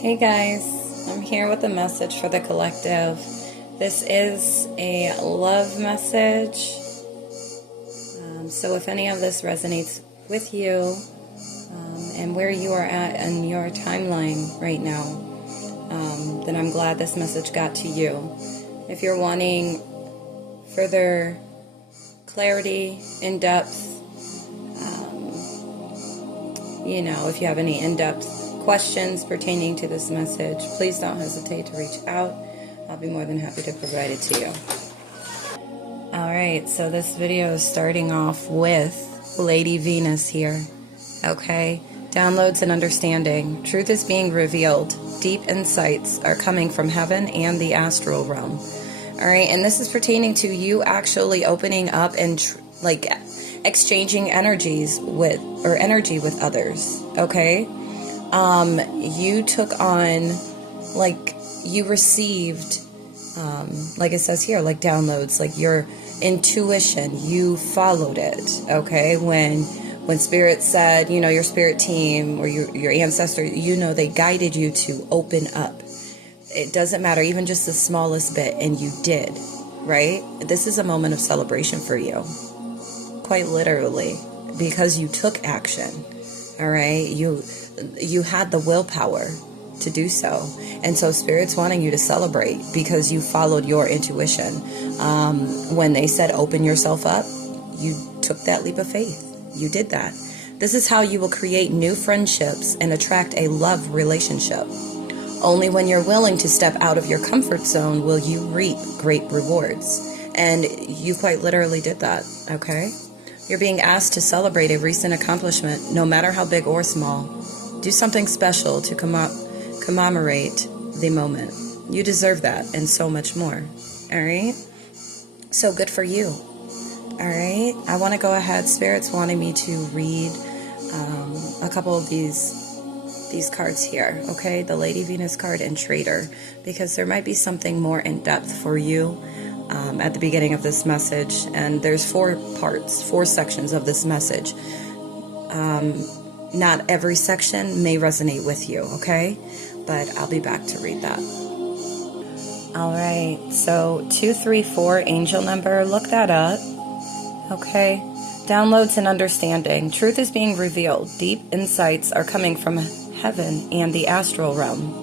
Hey guys, I'm here with a message for the collective. This is a love message. So if any of this resonates with you and where you are at in your timeline right now, then I'm glad this message got to you. If you're wanting further clarity, in-depth, if you have any in-depth questions pertaining to this message, please don't hesitate to reach out. I'll be more than happy to provide it to you. Alright, so this video is starting off with Lady Venus here. Okay, downloads and understanding. Truth is being revealed. Deep insights are coming from heaven and the astral realm. Alright, and this is pertaining to you actually opening up and exchanging energy with others. Okay, you took on, you received, like it says here, downloads, your intuition, you followed it. Okay, when spirit said, your spirit team or your ancestor, they guided you to open up. It doesn't matter, even just the smallest bit, and you did, right? This is a moment of celebration for you, quite literally, because you took action. All right, you had the willpower to do so, and so Spirit's wanting you to celebrate because you followed your intuition. When they said open yourself up, you took that leap of faith. You did that. This is how you will create new friendships and attract a love relationship. Only when you're willing to step out of your comfort zone will you reap great rewards. And you quite literally did that, okay? You're being asked to celebrate a recent accomplishment, no matter how big or small. Do something special to commemorate the moment. You deserve that and so much more, all right? So good for you, all right? I want to go ahead. Spirit's wanting me to read a couple of these cards here, okay? The Lady Venus card and Traitor, because there might be something more in depth for you at the beginning of this message. And there's 4 sections of this message. Not every section may resonate with you, okay? But I'll be back to read that. All right, so 234 angel number, look that up, okay? Downloads and understanding. Truth is being revealed. Deep insights are coming from heaven and the astral realm.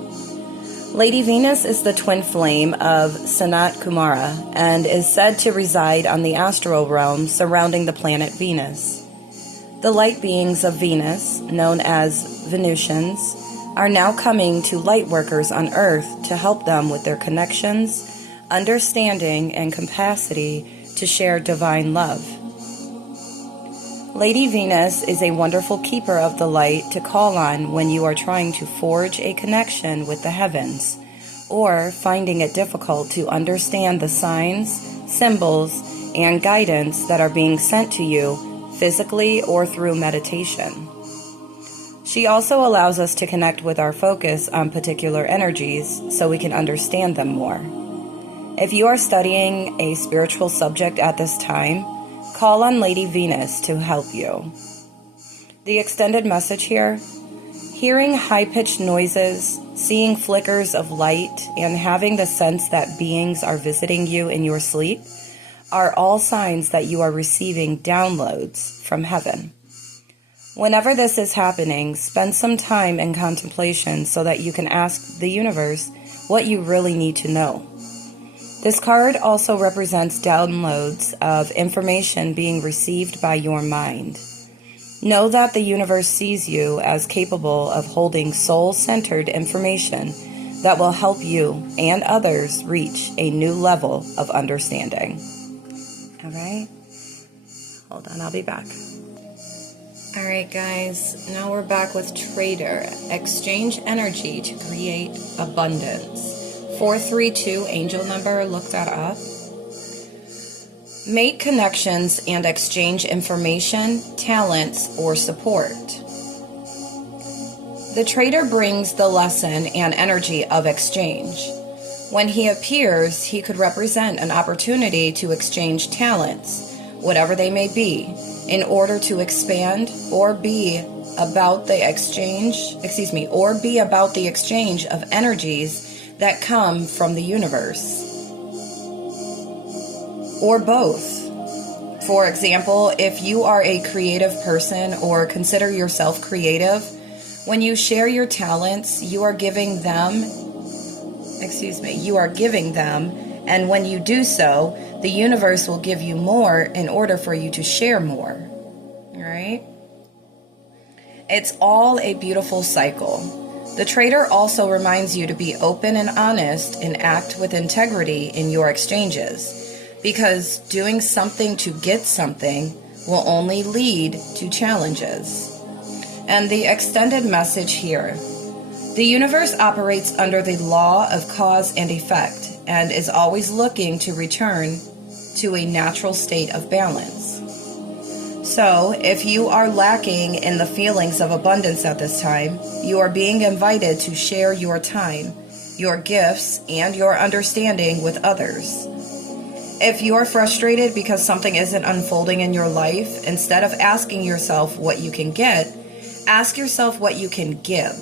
Lady Venus is the twin flame of Sanat Kumara and is said to reside on the astral realm surrounding the planet Venus. The light beings of Venus, known as Venusians, are now coming to light workers on Earth to help them with their connections, understanding, and capacity to share divine love. Lady Venus is a wonderful keeper of the light to call on when you are trying to forge a connection with the heavens, or finding it difficult to understand the signs, symbols, and guidance that are being sent to you physically or through meditation. She also allows us to connect with our focus on particular energies so we can understand them more. If you are studying a spiritual subject at this time, call on Lady Venus to help you. The extended message here: hearing high-pitched noises, seeing flickers of light, and having the sense that beings are visiting you in your sleep are all signs that you are receiving downloads from heaven. Whenever this is happening, spend some time in contemplation so that you can ask the universe what you really need to know. This card also represents downloads of information being received by your mind. Know that the universe sees you as capable of holding soul-centered information that will help you and others reach a new level of understanding. All right? Hold on, I'll be back. All right, guys, now we're back with Traitor. Exchange energy to create abundance. 432 angel number, look that up. Make connections and exchange information, talents, or support. The Traitor brings the lesson and energy of exchange. When he appears, he could represent an opportunity to exchange talents, whatever they may be, in order to expand or be about the exchange, or be about the exchange of energies that come from the universe. Or both. For example, if you are a creative person or consider yourself creative, when you share your talents, you are giving them, and when you do so, the universe will give you more in order for you to share more. All right? It's all a beautiful cycle. The trader also reminds you to be open and honest and act with integrity in your exchanges, because doing something to get something will only lead to challenges. And the extended message here: the universe operates under the law of cause and effect and is always looking to return to a natural state of balance. So, if you are lacking in the feelings of abundance at this time, you are being invited to share your time, your gifts, and your understanding with others. If you are frustrated because something isn't unfolding in your life, instead of asking yourself what you can get, ask yourself what you can give.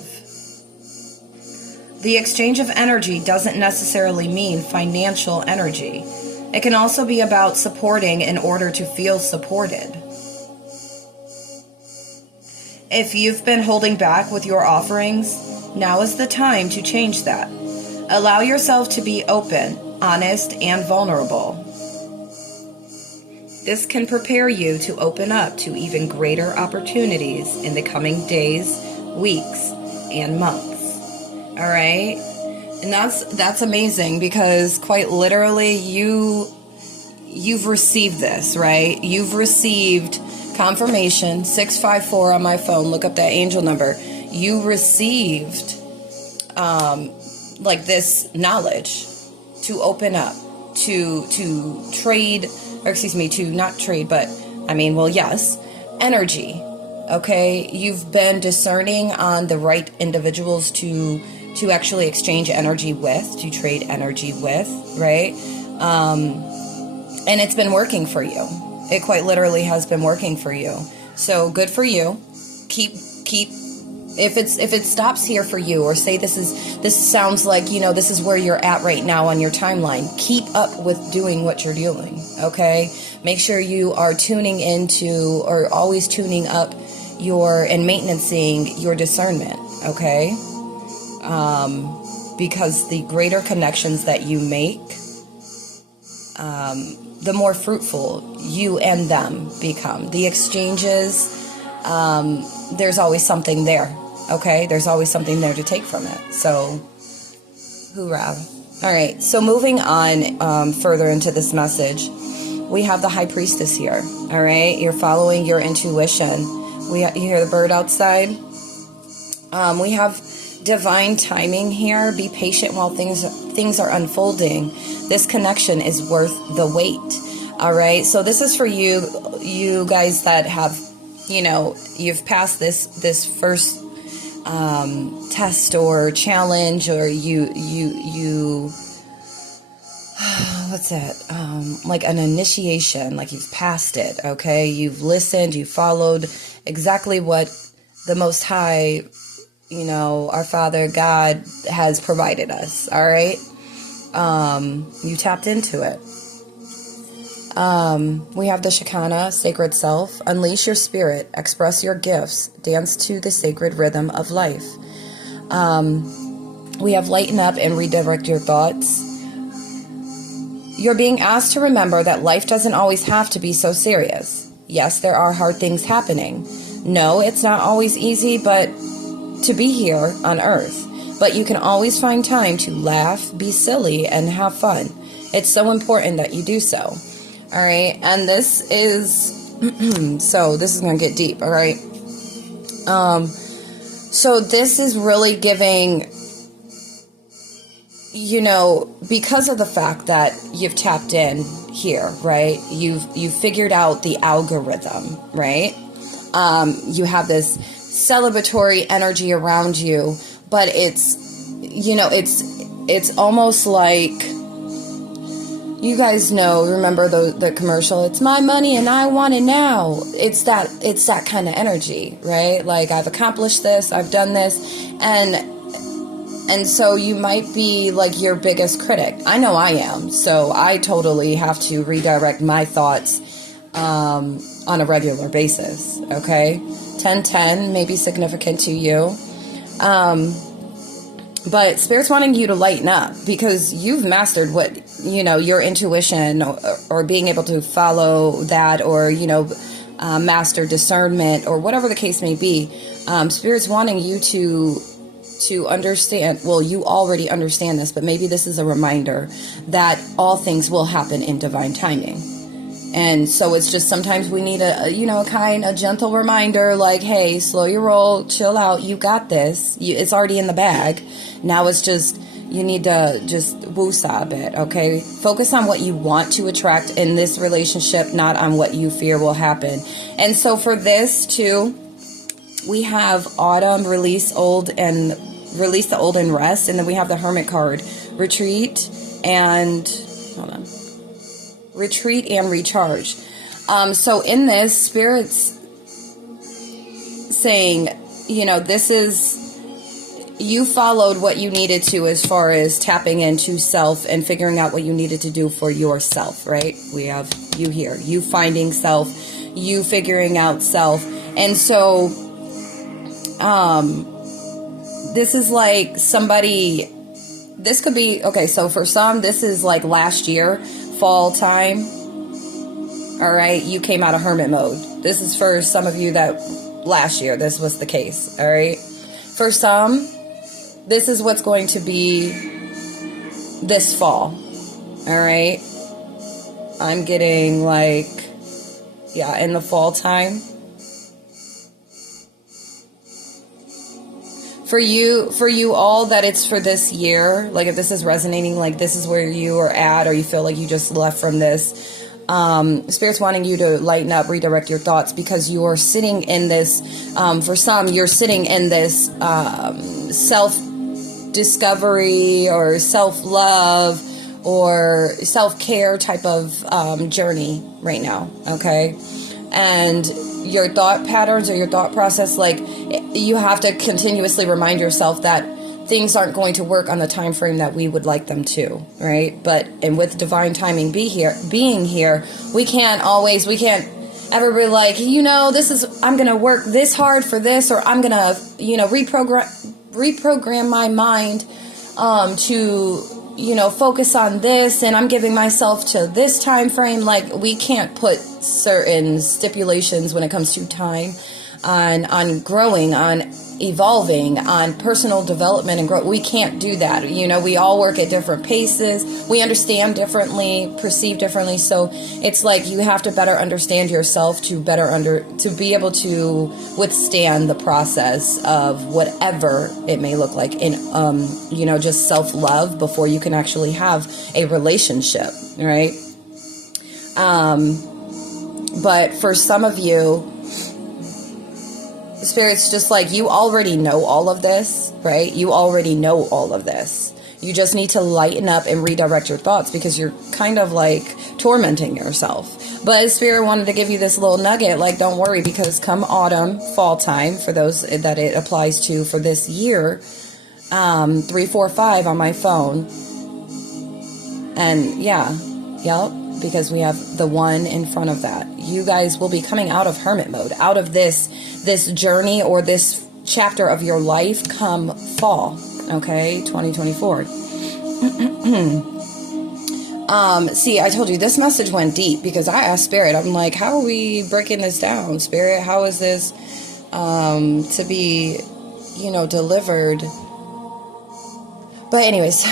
The exchange of energy doesn't necessarily mean financial energy. It can also be about supporting in order to feel supported. If you've been holding back with your offerings, now is the time to change that. Allow yourself to be open, honest, and vulnerable. This can prepare you to open up to even greater opportunities in the coming days, weeks, and months. All right? And that's amazing, because quite literally you've received this, right? You've received confirmation, 654 on my phone. Look up that angel number. You received this knowledge to open up, to trade, or to not trade, but yes, energy. Okay, you've been discerning on the right individuals to actually exchange energy with, to trade energy with, right? And it's been working for you. It quite literally has been working for you. So good for you. Keep. If it stops here for you, or say this sounds like, this is where you're at right now on your timeline, keep up with doing what you're doing. Okay. Make sure you are tuning into, or always tuning up and maintaining your discernment. Okay. Because the greater connections that you make, the more fruitful you and them become. The exchanges, there's always something there, okay? There's always something there to take from it. So, hoorah. All right, so moving on further into this message, we have the High Priestess here, all right? You're following your intuition. You hear the bird outside? We have divine timing here. Be patient while things are unfolding. This connection is worth the wait. All right. So this is for you guys that have, you've passed this first test or challenge, or you what's that? Like an initiation, like you've passed it. Okay. You've listened, you followed exactly what the Most High, our Father God has provided us. All right. You tapped into it. We have the Shekinah, sacred self. Unleash your spirit, express your gifts, dance to the sacred rhythm of life. We have lighten up and redirect your thoughts. You're being asked to remember that life doesn't always have to be so serious. Yes, there are hard things happening. No, it's not always easy, but to be here on earth. But you can always find time to laugh, be silly, and have fun. It's so important that you do so. All right. And this is, so this is going to get deep. All right. So this is really giving, because of the fact that you've tapped in here, right? You've figured out the algorithm, right? You have this celebratory energy around you, but it's almost like, You guys know, remember the commercial, it's my money and I want it now. It's that kind of energy, right? Like, I've accomplished this, I've done this, and so you might be like your biggest critic. I know I am. So I totally have to redirect my thoughts on a regular basis. Okay. 10-10 may be significant to you. But Spirit's wanting you to lighten up because you've mastered what, your intuition or being able to follow that, or, master discernment or whatever the case may be. Spirit's wanting you to understand, well, you already understand this, but maybe this is a reminder that all things will happen in divine timing. And so it's just sometimes we need a gentle reminder, like, hey, slow your roll, chill out, you got this. It's already in the bag. Now it's just, you need to just woosah a bit, okay? Focus on what you want to attract in this relationship, not on what you fear will happen. And so for this too, we have Autumn, release the old and rest. And then we have the Hermit card, retreat and recharge. So in this, Spirit's saying, this is, you followed what you needed to as far as tapping into self and figuring out what you needed to do for yourself, right? We have you here, you finding self, you figuring out self. And so, this is like somebody, this could be, okay, so for some, this is like last year, fall time. All right, you came out of hermit mode. This is for some of you that last year this was the case. All right, for some, this is what's going to be this fall. All right, I'm getting like, yeah, in the fall time. For you all, that it's for this year. Like, if this is resonating, like this is where you are at, or you feel like you just left from this, Spirit's wanting you to lighten up, redirect your thoughts, because you are sitting in this, for some, you're sitting in this self-discovery or self-love or self-care type of journey right now, okay? And your thought patterns or your thought process, like, you have to continuously remind yourself that things aren't going to work on the time frame that we would like them to, right? And with divine timing being here, we can't ever be like, I'm going to work this hard for this, or I'm going to, reprogram my mind to, focus on this, and I'm giving myself to this time frame. Like, we can't put certain stipulations when it comes to time on growing, on evolving, on personal development and growth. We can't do that. We all work at different paces. We understand differently, perceive differently. So it's like you have to better understand yourself to be able to withstand the process of whatever it may look like in, just self-love before you can actually have a relationship, right? But for some of you, Spirit's just like, you already know all of this, right? You already know all of this. You just need to lighten up and redirect your thoughts, because you're kind of like tormenting yourself. But Spirit wanted to give you this little nugget, like, don't worry, because come autumn, fall time, for those that it applies to for this year, 345 on my phone. And because we have the 1 in front of that. You guys will be coming out of hermit mode, out of this journey or this chapter of your life come fall, okay, 2024. See, I told you this message went deep because I asked Spirit, I'm like, how are we breaking this down, Spirit? How is this to be, delivered? But anyways,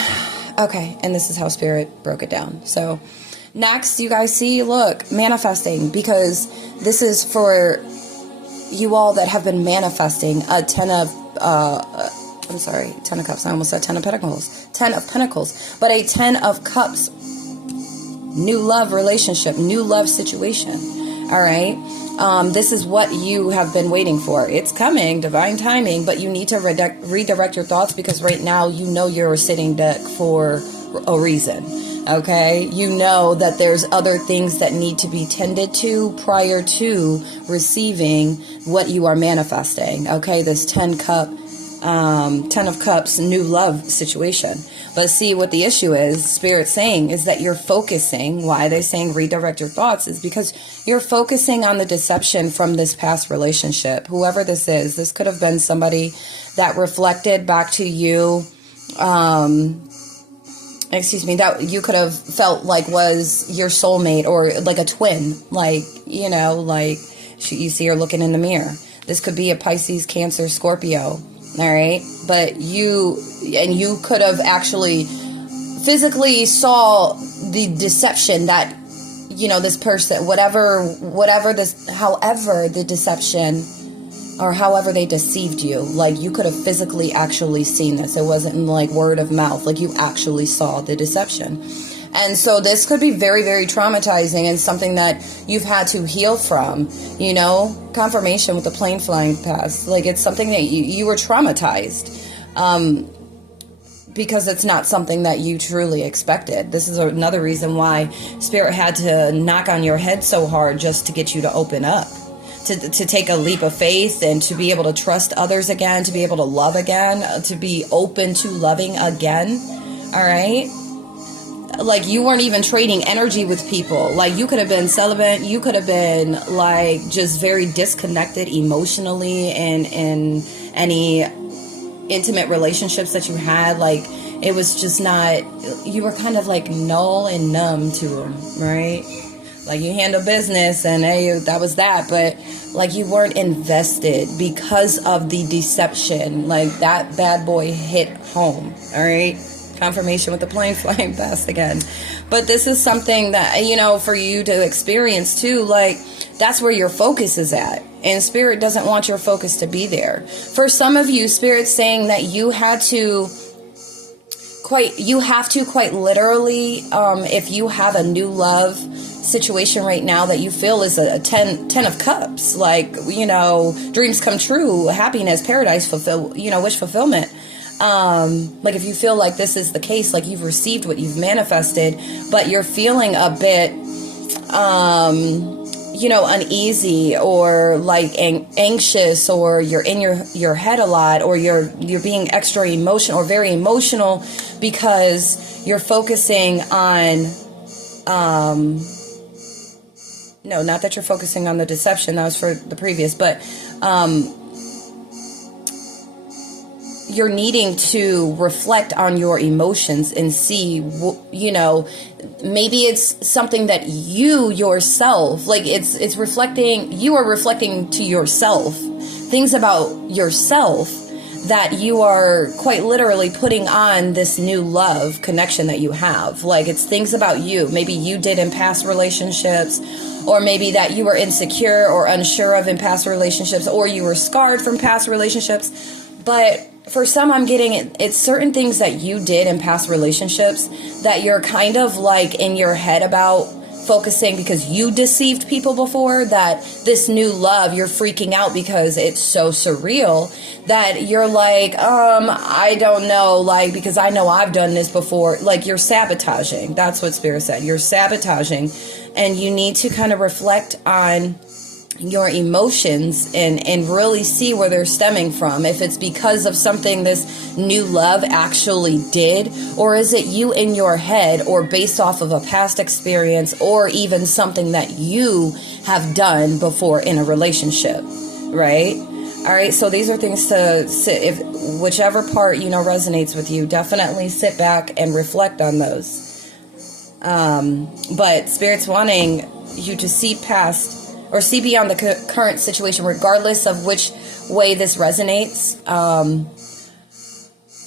okay, and this is how Spirit broke it down. So next, you guys see, look, manifesting, because this is for you all that have been manifesting a 10 of Cups. I almost said 10 of Pentacles. 10 of Pentacles, but a 10 of Cups. New love relationship, new love situation. All right. This is what you have been waiting for. It's coming, divine timing, but you need to redirect your thoughts, because right now, you're a sitting duck for a reason. Okay, you know that there's other things that need to be tended to prior to receiving what you are manifesting. Okay, this 10 of cups new love situation. But see, what the issue is, Spirit's saying, is that you're focusing. Why they're saying redirect your thoughts is because you're focusing on the deception from this past relationship. Whoever this is, this could have been somebody that reflected back to you, that you could have felt like was your soulmate or like a twin, like, like you see her looking in the mirror. This could be a Pisces, Cancer, Scorpio, all right? But you could have actually physically saw the deception that, this person, however the deception or however they deceived you, like you could have physically actually seen this. It wasn't like word of mouth, like you actually saw the deception. And so this could be very, very traumatizing and something that you've had to heal from, confirmation with the plane flying past. Like it's something that you were traumatized because it's not something that you truly expected. This is another reason why Spirit had to knock on your head so hard just to get you to open up. To take a leap of faith and to be able to trust others again, to be able to love again, to be open to loving again. All right. Like you weren't even trading energy with people. Like you could have been celibate. You could have been like just very disconnected emotionally and in any intimate relationships that you had. Like it was just not, you were kind of like null and numb to them. Right. Like you handle business and hey, that was that. But like you weren't invested because of the deception. Like that bad boy hit home. All right. Confirmation with the plane flying past again. But this is something that, for you to experience too. Like that's where your focus is at. And Spirit doesn't want your focus to be there. For some of you, Spirit's saying that you have to quite literally, if you have a new love situation right now that you feel is a 10 of cups, like, dreams come true, happiness, paradise, wish fulfillment. Like if you feel like this is the case, like you've received what you've manifested, but you're feeling a bit, uneasy or like anxious, or you're in your head a lot, or you're being extra emotional or very emotional because you're focusing on, no, not that you're focusing on the deception. That was for the previous, but you're needing to reflect on your emotions and see, maybe it's something that you yourself, like it's reflecting, you are reflecting to yourself things about yourself that you are quite literally putting on this new love connection that you have. Like it's things about you, maybe you did in past relationships, or maybe that you were insecure or unsure of in past relationships, or you were scarred from past relationships. But for some, I'm getting it's certain things that you did in past relationships that you're kind of like in your head about focusing because you deceived people before, that this new love, you're freaking out because it's so surreal that you're like, I don't know, like, because I know I've done this before. Like you're sabotaging. That's what Spirit said. You're sabotaging, and you need to kind of reflect on your emotions and really see where they're stemming from. If it's because of something this new love actually did, or is it you in your head, or based off of a past experience, or even something that you have done before in a relationship, right? All right, so these are things to sit, if whichever part resonates with you, definitely sit back and reflect on those. But Spirit's wanting you to see past or see beyond the current situation, regardless of which way this resonates,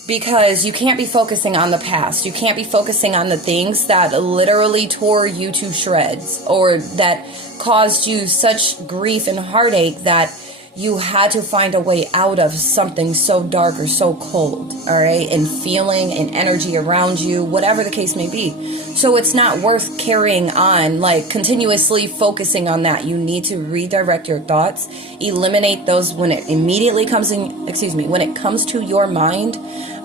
because you can't be focusing on the past. You can't be focusing on the things that literally tore you to shreds, or that caused you such grief and heartache that you had to find a way out of something so dark or so cold, all right, and feeling and energy around you, whatever the case may be. So it's not worth carrying on, like continuously focusing on that. You need to redirect your thoughts, eliminate those when it immediately comes in, when it comes to your mind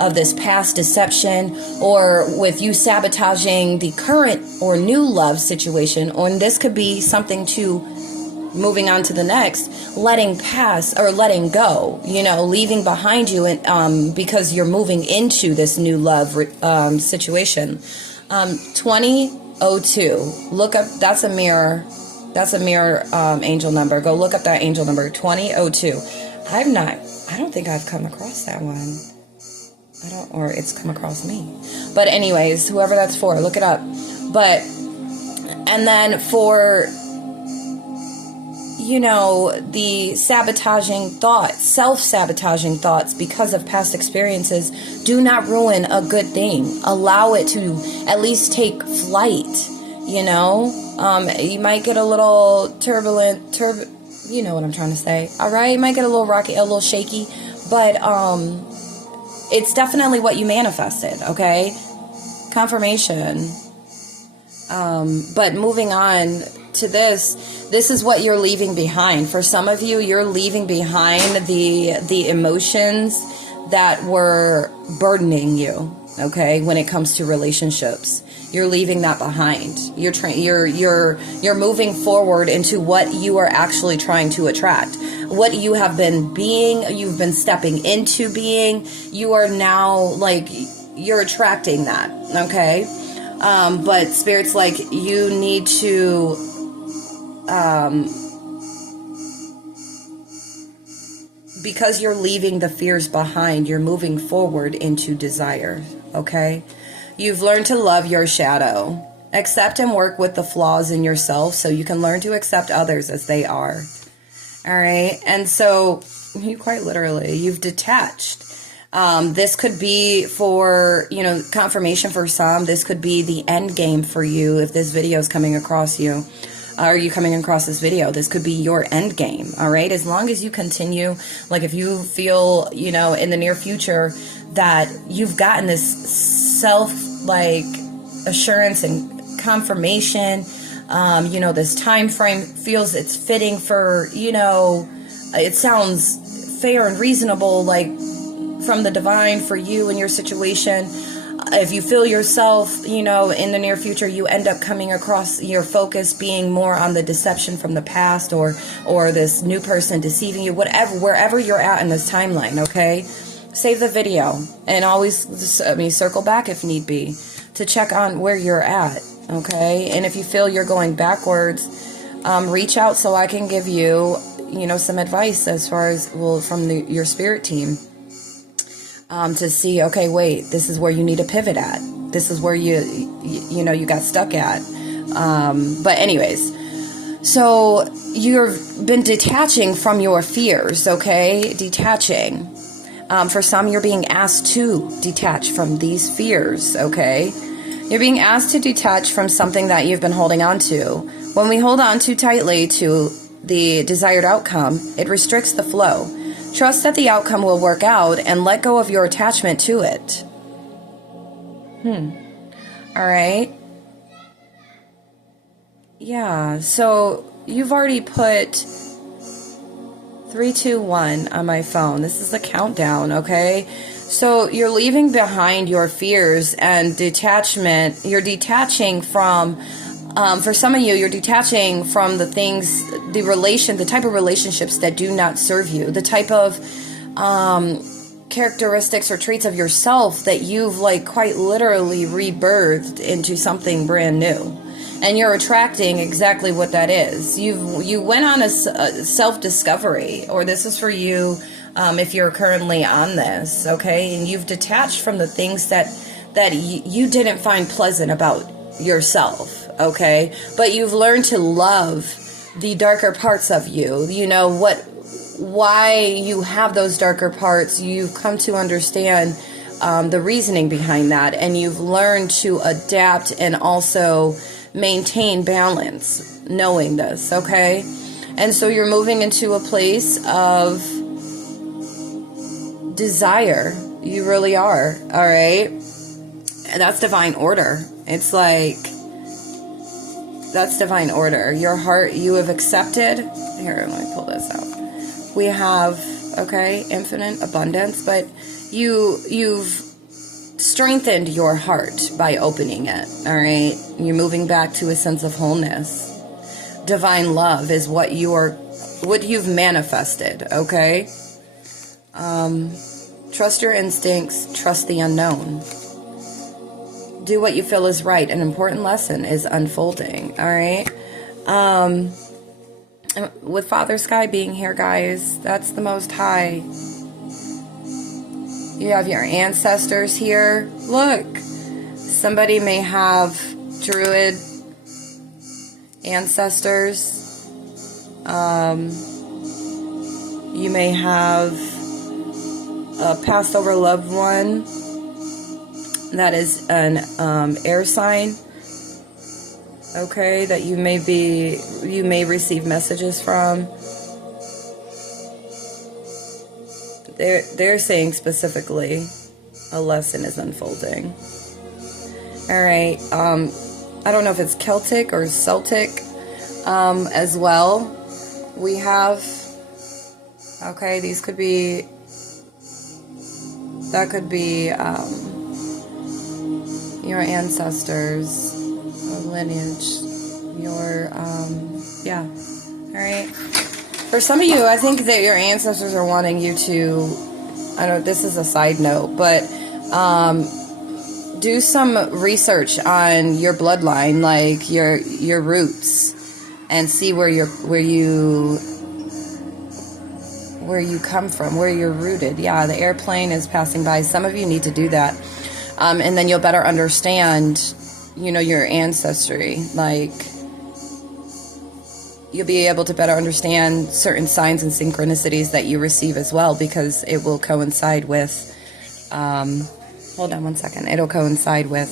of this past deception, or with you sabotaging the current or new love situation. Or this could be something to moving on to the next, letting pass or letting go, leaving behind you, and because you're moving into this new love situation. 2002. Look up. That's a mirror. That's a mirror angel number. Go look up that angel number, 2002. I don't think I've come across that one. Or it's come across me. But anyways, whoever that's for, look it up. And then for, the sabotaging thoughts, self-sabotaging thoughts because of past experiences, do not ruin a good thing. Allow it to at least take flight, You might get a little turbulent, you know what I'm trying to say. All right, you might get a little rocky, a little shaky, but it's definitely what you manifested, okay? Confirmation. But moving on to this is what you're leaving behind. For some of you, you're leaving behind the emotions that were burdening you, okay, when it comes to relationships. You're leaving that behind. You're moving forward into what you are actually trying to attract. What you have been being, you've been stepping into being, you are now, you're attracting that, okay? But Spirit's like, you need to, because you're leaving the fears behind, you're moving forward into desire, okay? You've learned to love your shadow. Accept and work with the flaws in yourself so you can learn to accept others as they are. All right? And so, you quite literally, you've detached. This could be for, confirmation for some. This could be the end game for you if this video is coming across you. Are you coming across this video? This could be your end game, all right? As long as you continue, if you feel, in the near future that you've gotten this assurance and confirmation, this time frame feels it's fitting for, it sounds fair and reasonable, from the divine for you and your situation. If you feel yourself, in the near future, you end up coming across your focus being more on the deception from the past or this new person deceiving you, wherever you're at in this timeline, okay? Save the video and always, circle back if need be to check on where you're at, okay? And if you feel you're going backwards, reach out so I can give you, some advice as far as, from your spirit team. To see, okay, wait, this is where you need to pivot at. This is where you got stuck at. But anyways, so you've been detaching from your fears, okay? Detaching. For some, you're being asked to detach from these fears, okay? You're being asked to detach from something that you've been holding on to. When we hold on too tightly to the desired outcome, it restricts the flow. Trust that the outcome will work out and let go of your attachment to it. All right. Yeah, so you've already put 3, 2, 1 on my phone. This is the countdown, okay? So you're leaving behind your fears and detachment. You're detaching from, for some of you, you're detaching from the things, the type of relationships that do not serve you, the type of characteristics or traits of yourself that you've quite literally rebirthed into something brand new. And you're attracting exactly what that is. You went on a self-discovery, or this is for you if you're currently on this, okay? And you've detached from the things that you didn't find pleasant about yourself, okay? But you've learned to love the darker parts of you. Why you have those darker parts. You've come to understand the reasoning behind that, and you've learned to adapt and also maintain balance, knowing this, okay? And so you're moving into a place of desire. You really are, all right? And that's divine order. It's that's divine order. Your heart, you have accepted. Here, let me pull this out. We have, okay, infinite abundance, but you've strengthened your heart by opening it, all right? You're moving back to a sense of wholeness. Divine love is what you've manifested, okay? Trust your instincts, trust the unknown. Do what you feel is right. An important lesson is unfolding, all right? With Father Sky being here, guys, that's the Most High. You have your ancestors here. Look, somebody may have Druid ancestors. You may have a passed over loved one that is an air sign. Okay, that you may receive messages from. They're saying specifically a lesson is unfolding. All right. I don't know if it's Celtic or Celtic as well. We have. Okay, these could be. That could be your ancestors, lineage, your yeah. All right. For some of you, I think that your ancestors are wanting you to, I don't know, this is a side note, but do some research on your bloodline, like your roots, and see where you come from, where you're rooted. Yeah, the airplane is passing by. Some of you need to do that, and then you'll better understand, your ancestry. Like, you'll be able to better understand certain signs and synchronicities that you receive as well, because it will coincide with, hold on one second, it'll coincide with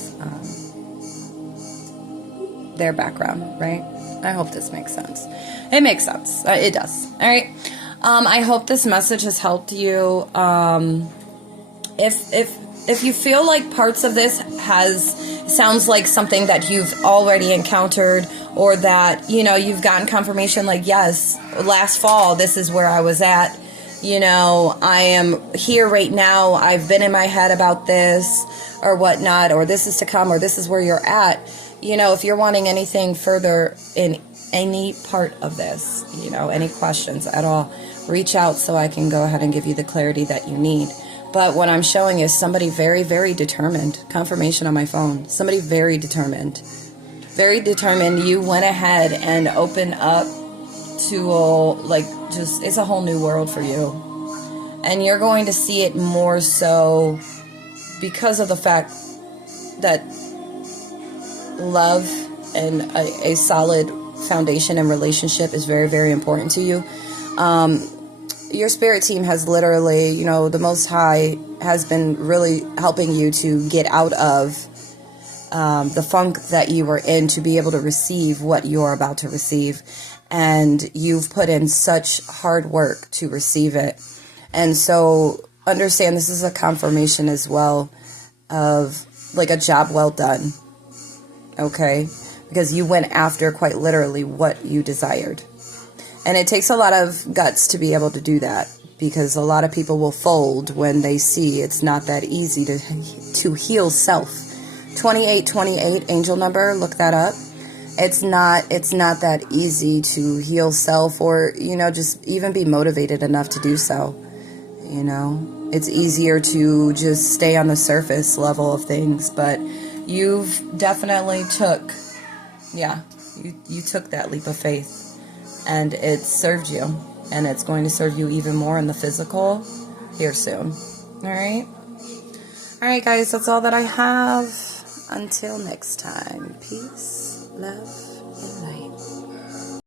their background, right? I hope this makes sense. It makes sense. It does. All right. I hope this message has helped you. If you feel like parts of this sounds like something that you've already encountered, or that, you've gotten confirmation, like, yes, last fall, this is where I was at. I am here right now. I've been in my head about this or whatnot, or this is to come, or this is where you're at. If you're wanting anything further in any part of this, any questions at all, reach out so I can go ahead and give you the clarity that you need. But what I'm showing is somebody very, very determined. Confirmation on my phone. Somebody very determined. Very determined. You went ahead and opened up to, it's a whole new world for you. And you're going to see it more so because of the fact that love and a solid foundation and relationship is very, very important to you. Your spirit team has literally, the Most High has been really helping you to get out of the funk that you were in, to be able to receive what you're about to receive. And you've put in such hard work to receive it. And so understand this is a confirmation as well of like a job well done. Okay? Because you went after quite literally what you desired. And it takes a lot of guts to be able to do that, because a lot of people will fold when they see it's not that easy to heal self. 2828 angel number, look that up. It's not that easy to heal self, or just even be motivated enough to do so. It's easier to just stay on the surface level of things, but you've definitely took that leap of faith. And it served you. And it's going to serve you even more in the physical here soon. Alright? Alright, guys, that's all that I have. Until next time. Peace, love, and light.